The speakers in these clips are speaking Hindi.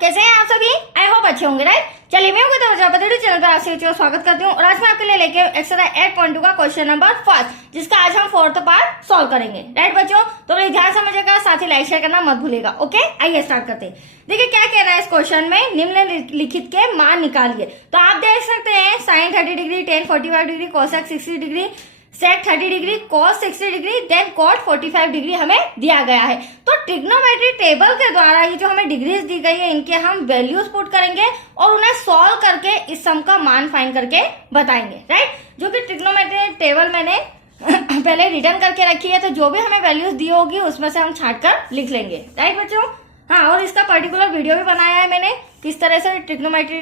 कैसे हैं आप सभी? आई होप अच्छे होंगे, राइट। चलिए मैं हूं चैनल पर आप सभी को स्वागत करती हूँ और आज मैं आपके लिए लेके एक्सरसाइज 8.2 का क्वेश्चन नंबर 5 जिसका आज हम 4th पार्ट सॉल्व करेंगे, राइट बच्चों। तो प्लीज ध्यान समझिएगा, साथ ही लाइक शेयर करना मत भूलिएगा। ओके, आइए स्टार्ट करते हैं। देखिए क्या कहना है इस क्वेश्चन में, निम्नलिखित के मान निकालिए। तो आप देख सकते हैं sine 30 degree, tan 45 degree, cosec 60 degree, sec 30 degree, cos 60 degree, then cot 45 degree हमें दिया गया है। तो ट्रिग्नोमेट्री टेबल के द्वारा ये जो हमें डिग्रीज दी गई है इनके हम वैल्यूज पुट करेंगे और उन्हें सॉल्व करके इस सम का मान फाइंड करके बताएंगे, राइट। जो कि ट्रिग्नोमेट्री टेबल मैंने पहले रिटर्न करके रखी है, तो जो भी हमें वैल्यूज दी होगी उसमें से हम छाट कर लिख लेंगे, राइट बच्चों। हाँ, और इसका पर्टिकुलर वीडियो भी बनाया है मैंने किस तरह से ट्रिग्नोमेट्री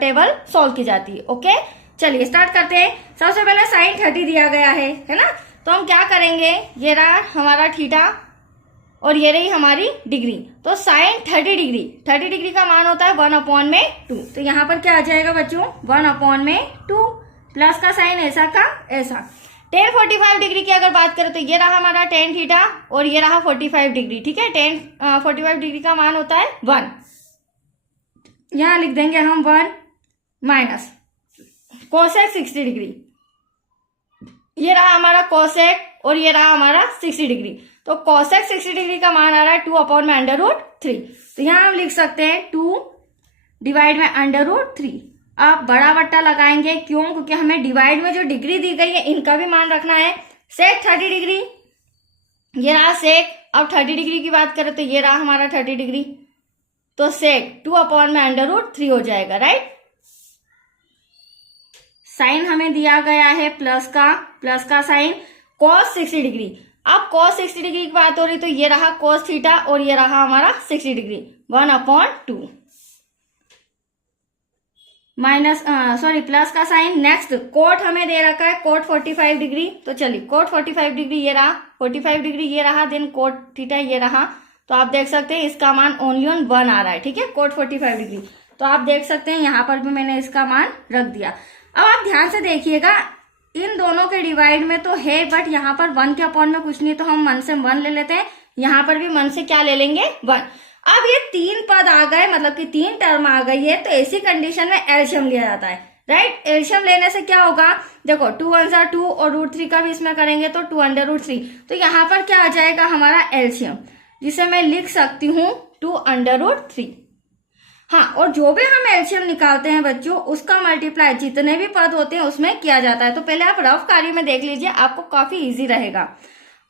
टेबल सॉल्व की जाती है। ओके, चलिए स्टार्ट करते हैं। सबसे पहले साइन 30 दिया गया है ना। तो हम क्या करेंगे, ये रहा हमारा थीटा और ये रही हमारी डिग्री। तो साइन 30 डिग्री का मान होता है 1/2। तो यहाँ पर क्या आ जाएगा बच्चों, 1/2 प्लस का साइन ऐसा का ऐसा। टेन 45 डिग्री की अगर बात करें तो ये रहा हमारा टेन थीटा और ये रहा 45 डिग्री, ठीक है। टेन 45 डिग्री का मान होता है 1। यहाँ लिख देंगे हम 1 माइनस कोसेक 60 डिग्री। ये रहा हमारा कोसेक और ये रहा हमारा 60 डिग्री। तो कोसेक 60 डिग्री का मान आ रहा है 2/√3। तो यहाँ हम लिख सकते हैं 2 डिवाइड में √3। आप बड़ा बट्टा लगाएंगे, क्यों? क्योंकि हमें डिवाइड में जो डिग्री दी गई है इनका भी मान रखना है। सेक 30 डिग्री, ये रहा सेक। अब 30 डिग्री की बात करें तो ये रहा हमारा 30 डिग्री। तो सेक 2/√3 हो जाएगा, राइट। साइन हमें दिया गया है प्लस का साइन cos 60 डिग्री। अब cos 60 डिग्री की बात हो रही तो ये रहा cos थीटा और ये रहा हमारा 60 डिग्री, 1/2 माइनस प्लस का साइन। नेक्स्ट कोट हमें दे रखा है कोट 45 डिग्री। तो चलिए कोट 45 डिग्री ये रहा, 45 डिग्री ये रहा, देन कोट थीटा ये रहा। तो आप देख सकते हैं इसका मान ओनली ऑन 1 आ रहा है, ठीक है, कोट 45 डिग्री। तो आप देख सकते हैं यहाँ पर भी मैंने इसका मान रख दिया। अब आप ध्यान से देखिएगा, इन दोनों के डिवाइड में तो है बट यहाँ पर 1 के अपॉन में कुछ नहीं, तो हम 1 से 1 ले लेते हैं। यहाँ पर भी 1 से क्या ले लेंगे, 1। अब ये 3 पद आ गए, मतलब कि 3 टर्म आ गई है, तो ऐसी कंडीशन में एलसीएम लिया जाता है, राइट। एलसीएम लेने से क्या होगा, देखो 2 1 2 और √3 का भी इसमें करेंगे तो 2√3। तो यहाँ पर क्या आ जाएगा हमारा एलसीएम, जिसे मैं लिख सकती हूँ 2√3। हाँ, और जो भी हम एलसीएम निकालते हैं बच्चों उसका मल्टीप्लाई जितने भी पद होते हैं उसमें किया जाता है। तो पहले आप रफ कार्य में देख लीजिए, आपको काफी इजी रहेगा।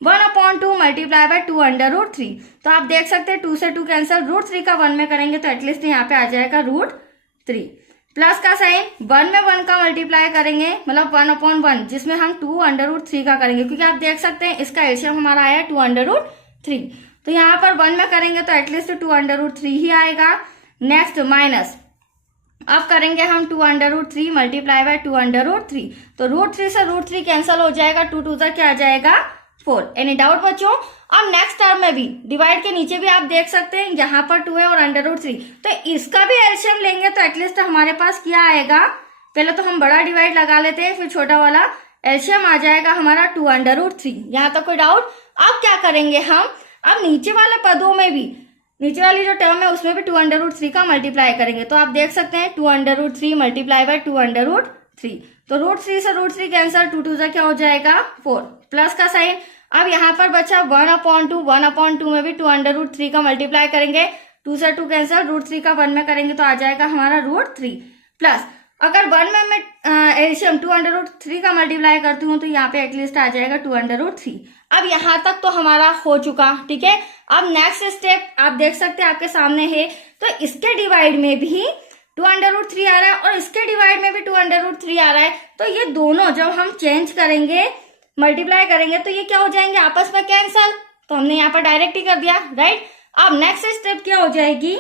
1/2 मल्टीप्लाई बाय 2√3। तो आप देख सकते हैं 2 से 2 कैंसिल, √3 का 1 में करेंगे तो एटलीस्ट यहाँ पे आ जाएगा √3। प्लस का साइन 1 में 1 का मल्टीप्लाई करेंगे, मतलब 1/1 जिसमें हम 2√3 का करेंगे, क्योंकि आप देख सकते हैं इसका एलसीएम हमारा आया 2√3। तो यहाँ पर 1 में करेंगे तो एटलीस्ट 2√3 ही आएगा। नेक्स्ट माइनस, अब करेंगे हम 2√3 मल्टीप्लाई बाय 2√3। तो √3 से √3 कैंसिल हो जाएगा, 2 2 क्या आ जाएगा 4। एनी डाउट बच्चों? अब नेक्स्ट टर्म में भी डिवाइड के नीचे भी आप देख सकते हैं यहाँ पर 2 है और √3, तो इसका भी एलसीएम लेंगे तो एटलीस्ट हमारे पास क्या आएगा, पहले तो हम बड़ा डिवाइड लगा लेते हैं फिर छोटा वाला। एलसीएम आ जाएगा हमारा 2√3। यहाँ तक कोई डाउट? अब क्या करेंगे हम, अब नीचे वाले पदों में भी, नीचे वाली जो टर्म है उसमें भी 2√3 का मल्टीप्लाई करेंगे। तो आप देख सकते हैं 2√3 मल्टीप्लाई बाय 2√3। तो √3 से √3 कैंसिल, 2 2 क्या हो जाएगा 4। प्लस का साइन, अब यहाँ पर बचा 1/2 में भी 2√3 का मल्टीप्लाई करेंगे, 2 से 2 कैंसिल, √3 का 1 में करेंगे तो आ जाएगा हमारा √3। प्लस अगर 1 में मैं एलसीएम 2√3 का मल्टीप्लाई करती हूँ तो यहाँ पे एटलीस्ट आ जाएगा 2√3। अब यहाँ तक तो हमारा हो चुका, ठीक है। अब नेक्स्ट स्टेप आप देख सकते हैं आपके सामने है, तो इसके डिवाइड में भी 2√3 आ रहा है और इसके डिवाइड में भी 2√3 आ रहा है। तो ये दोनों जब हम चेंज करेंगे, मल्टीप्लाई करेंगे तो ये क्या हो जाएंगे, आपस में कैंसल। तो हमने यहाँ पर डायरेक्ट ही कर दिया, राइट। अब नेक्स्ट स्टेप क्या हो जाएगी,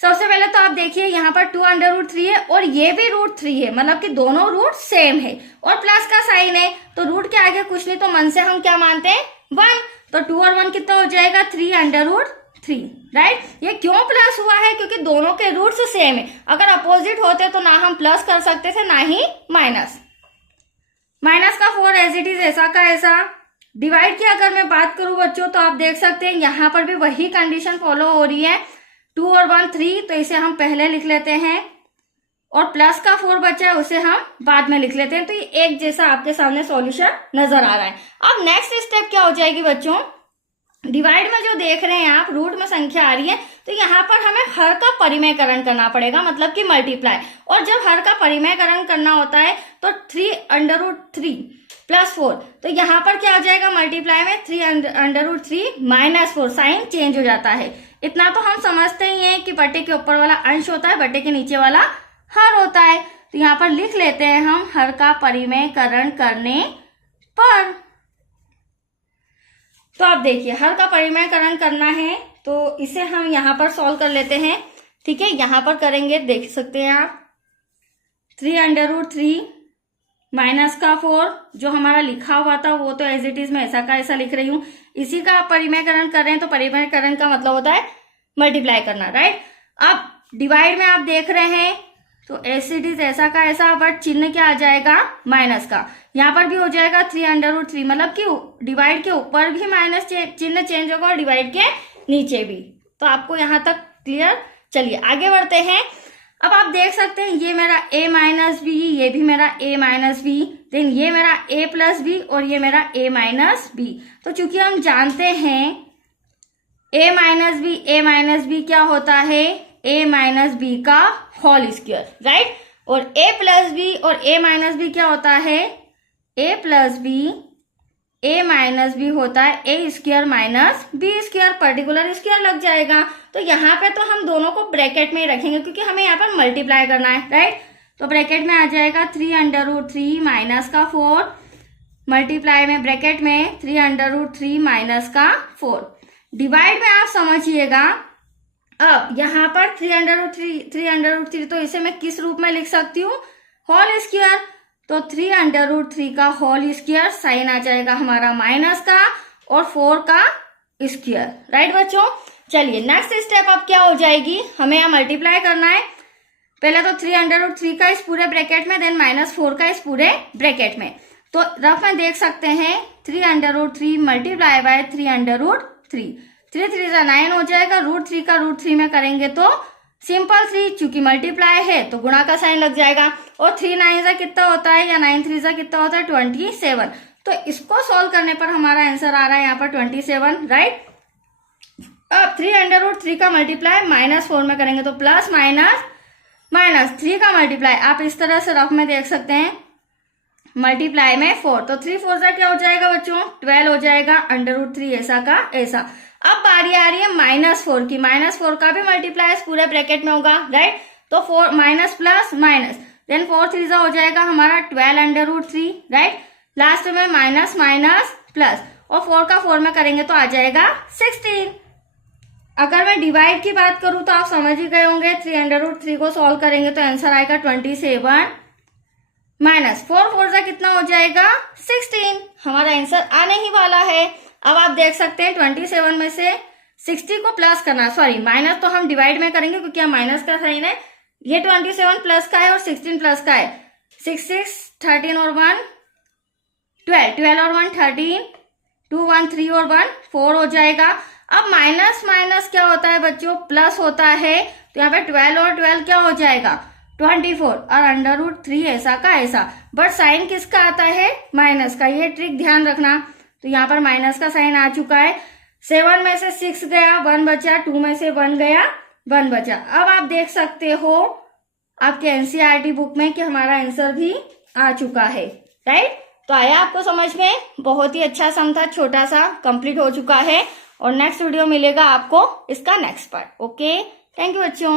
सबसे पहले तो आप देखिए यहाँ पर 2√3 है और ये भी √3 है, मतलब कि दोनों रूट सेम है और प्लस का साइन है, तो रूट के आगे कुछ नहीं, तो 1 से हम क्या मानते हैं 1। तो 2 और 1 कितना हो जाएगा 3√3, राइट। ये क्यों प्लस हुआ है, क्योंकि दोनों के रूट्स सेम है। अगर अपोजिट होते तो ना हम प्लस कर सकते थे ना ही माइनस। माइनस का 4 एज इट इज ऐसा का ऐसा। डिवाइड की अगर मैं बात करूं बच्चों तो आप देख सकते हैं यहाँ पर भी वही कंडीशन फॉलो हो रही है। 2 और 1 3, तो इसे हम पहले लिख लेते हैं, और प्लस का 4 बचा है उसे हम बाद में लिख लेते हैं। तो ये एक जैसा आपके सामने सॉल्यूशन नजर आ रहा है। अब नेक्स्ट स्टेप क्या हो जाएगी बच्चों, डिवाइड में जो देख रहे हैं आप, रूट में संख्या आ रही है, तो यहाँ पर हमें हर का परिमेयकरण करना पड़ेगा, मतलब कि मल्टीप्लाई। और जब हर का परिमेयकरण करना होता है तो 3√3 प्लस 4, तो यहाँ पर क्या हो जाएगा मल्टीप्लाई में 3√3 माइनस 4, साइन चेंज हो जाता है। इतना तो हम समझते ही हैं कि बटे के ऊपर वाला अंश होता है, बटे के नीचे वाला हर होता है। तो यहाँ पर लिख लेते हैं हम हर का परिमेयकरण करने पर। तो आप देखिए हर का परिमेयकरण करना है तो इसे हम यहाँ पर सॉल्व कर लेते हैं। ठीक है, यहाँ पर करेंगे, देख सकते हैं आप, 3√3 माइनस का 4 जो हमारा लिखा हुआ था वो तो एज इट इज मैं ऐसा का ऐसा लिख रही हूँ। इसी का परिमेयकरण कर रहे हैं तो परिमेयकरण का मतलब होता है मल्टीप्लाई करना, राइट। अब डिवाइड में आप देख रहे हैं तो एज इट इज ऐसा का ऐसा, बट चिन्ह क्या आ जाएगा माइनस का। यहाँ पर भी हो जाएगा 3√3, मतलब कि डिवाइड के ऊपर भी माइनस चिन्ह चेंज होगा और डिवाइड के नीचे भी। तो आपको यहाँ तक क्लियर। चलिए आगे बढ़ते हैं। अब आप देख सकते हैं ये मेरा a माइनस बी, ये भी मेरा a माइनस बी, देन ये मेरा a प्लस बी और ये मेरा a माइनस बी। तो चूंकि हम जानते हैं a माइनस बी क्या होता है, a माइनस बी का होल स्क्वायर, राइट। और a प्लस बी और a माइनस बी क्या होता है, a plus B a minus B होता है a square minus B square, particular square लग जाएगा। तो यहाँ पे तो हम दोनों को ब्रैकेट में ही रखेंगे क्योंकि हमें यहाँ पर मल्टीप्लाई करना है, राइट। तो ब्रैकेट में आ जाएगा 3√3 माइनस का 4, मल्टीप्लाई में ब्रैकेट में 3√3 माइनस का 4। डिवाइड में आप समझिएगा, अब यहाँ पर 3√3 तो इसे मैं किस रूप में लिख सकती हूँ, होल स्क्वायर। तो 3√3 का होल स्क्वायर, साइन आ जाएगा हमारा माइनस का और 4 का स्क्वायर, राइट बच्चों। चलिए नेक्स्ट स्टेप अब क्या हो जाएगी, हमें यहाँ मल्टीप्लाई करना है। पहले तो 3√3 का इस पूरे ब्रैकेट में, देन -4 का इस पूरे ब्रैकेट में। तो रफ में देख सकते हैं 3√3 मल्टीप्लाई बाय 3√3, 3 3 जा 9 हो जाएगा। √3 का √3 में करेंगे तो सिंपल 3, चूंकि मल्टीप्लाई है तो गुणा का साइन लग जाएगा। और 3 9 जा कितना होता है, या 9 3 जा कितना होता है 27। तो इसको सॉल्व करने पर हमारा आंसर आ रहा है यहाँ पर 27, राइट। अब 3√3 का मल्टीप्लाई -4 में करेंगे तो प्लस माइनस 3 का मल्टीप्लाई आप इस तरह से रफ में देख सकते हैं, मल्टीप्लाई में 4, तो 3 4 जा क्या हो जाएगा बच्चों 12 हो जाएगा, √3 ऐसा का ऐसा। अब बारी आ रही है -4 की, -4 का भी मल्टीप्लाई इस पूरे ब्रैकेट में होगा, राइट। तो 4 माइनस प्लस माइनस, देन 4 3 जा हो जाएगा हमारा 12 √3, राइट। लास्ट में माइनस प्लस, और 4 का 4 में करेंगे तो आ जाएगा 16। अगर मैं डिवाइड की बात करूं तो आप समझ ही गए होंगे, 3√3 को सॉल्व करेंगे तो आंसर आएगा 27 माइनस 4 4 जा कितना हो जाएगा 16। हमारा आंसर आने ही वाला है। अब आप देख सकते हैं 27 में से 60 को प्लस करना, सॉरी माइनस तो हम डिवाइड में करेंगे क्योंकि यहाँ माइनस का साइन है। ये 27 प्लस का है और 16 प्लस का है, 6 6 13 और 1 12 और 1 13, 2 1 3 और 1 4 हो जाएगा। अब माइनस क्या होता है बच्चों, प्लस होता है। तो यहाँ पे 12 और 12 क्या हो जाएगा 24 और √3 ऐसा का ऐसा, बट साइन किसका आता है माइनस का, ये ट्रिक ध्यान रखना। तो यहाँ पर माइनस का साइन आ चुका है। 7 में से 6 गया 1 बचा, 2 में से 1 गया 1 बचा। अब आप देख सकते हो आपके एनसीईआरटी बुक में कि हमारा आंसर भी आ चुका है, राइट। तो आया आपको समझ में, बहुत ही अच्छा सम था, छोटा सा, कंप्लीट हो चुका है। और नेक्स्ट वीडियो मिलेगा आपको इसका next part. Okay, thank you बच्चों।